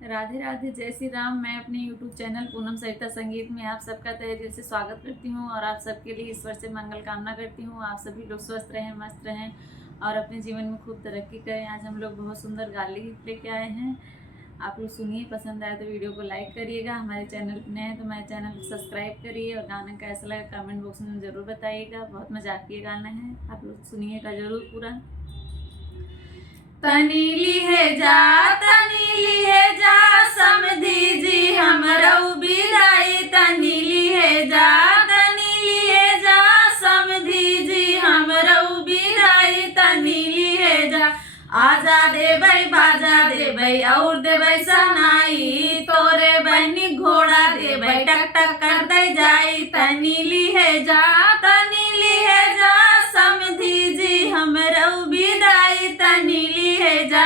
राधे राधे, जय श्री राम। मैं अपने YouTube चैनल पूनम सरिता संगीत में आप सबका तहे दिल से स्वागत करती हूँ और आप सबके लिए ईश्वर से मंगल कामना करती हूँ। आप सभी लोग स्वस्थ रहें, मस्त रहें और अपने जीवन में खूब तरक्की करें। आज हम लोग बहुत सुंदर गाली लेके आए हैं, आप लोग सुनिए। पसंद आए तो वीडियो को लाइक करिएगा। हमारे चैनल पर नए हैं तो हमारे चैनल को सब्सक्राइब करिए और गाना कैसा लगा कमेंट बॉक्स में ज़रूर बताइएगा। बहुत मजाकिया गाना है, आप लोग सुनिएगा ज़रूर पूरा। तनी लिए जा समधी जी हमरऊ बिदाई, तनी लिए जा समधी जी हमरऊ बिदाई, तनी लिए जा। आजा देबै बाजा देबै और देबै सनाई, तोरे बहनी घोड़ा देबै टक टक कर दे जाई, तनी लिए जा समधी जी हमरऊ बिदाई, तनी लिए जा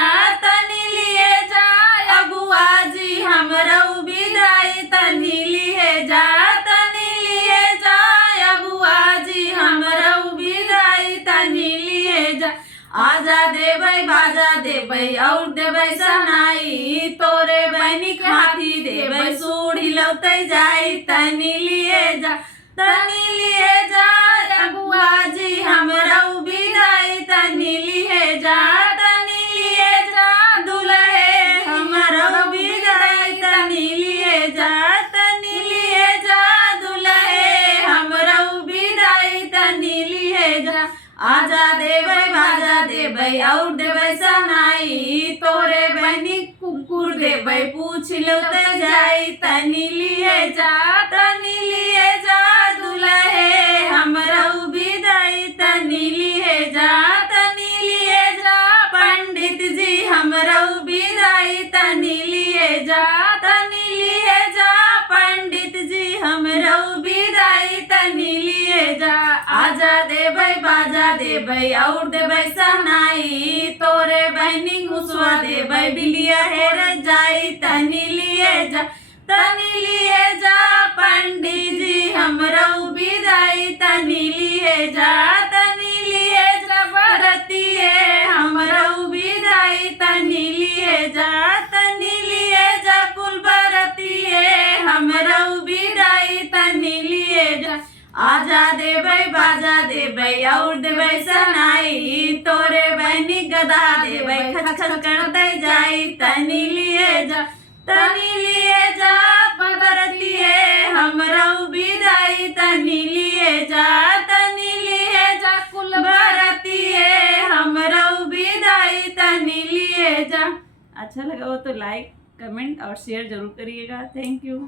अगुआ जी हमरऊ बिदाई, तनी लिए जा अगुआ जी हमरऊ बिदाई, तनी लिए जा। आजा देबै बाजा देबै और देबै सनाई, तोरे बहनी खाती देबै सूढ़ी लौटे जाई, तनी लिए जा अगुआ जी हमरऊ बिदाई, तनी लिए जा दुल्हे हमरऊ बिदाई, तनी लिए जा दुल्हे हमरऊ बिदाई, तनी लिए जा। आजा देबै बाजा देबै और देबै सनाई, तोरे बहनी कुकुर देबै पूछ लौटे जाई, तनी लिए जा दुल्हे हमरऊ बिदाई, तनी लिए जा पंडित जी हमरऊ बिदाई, तनी लिए जा पंडित जी हमरऊ बिदाई, तनी लिए जा। आजा देबै बाजा देबै और देबै सहनाई, तोरे बहनी घुसवा देबै बिलिया हेर जाई, तनी लिए जा पंडित जी हमरऊ बिदाई, तनी लिए जा बरतिए हमरऊ बिदाई, तनी लिए जा कुल बरतिए हमरऊ बिदाई, तनी लिए जा। आजा देबै बाजा देबै और देबै सनाई, तोरे बहनी गदा देबै खच खच कर दे जाई, तनी लिए जा बरतिए हमरऊ बिदाई, तनी लिए जा कुल बरतिए हमरऊ बिदाई, तनी लिए जा। अच्छा लगा हो तो लाइक कमेंट और शेयर जरूर करिएगा। Thank you.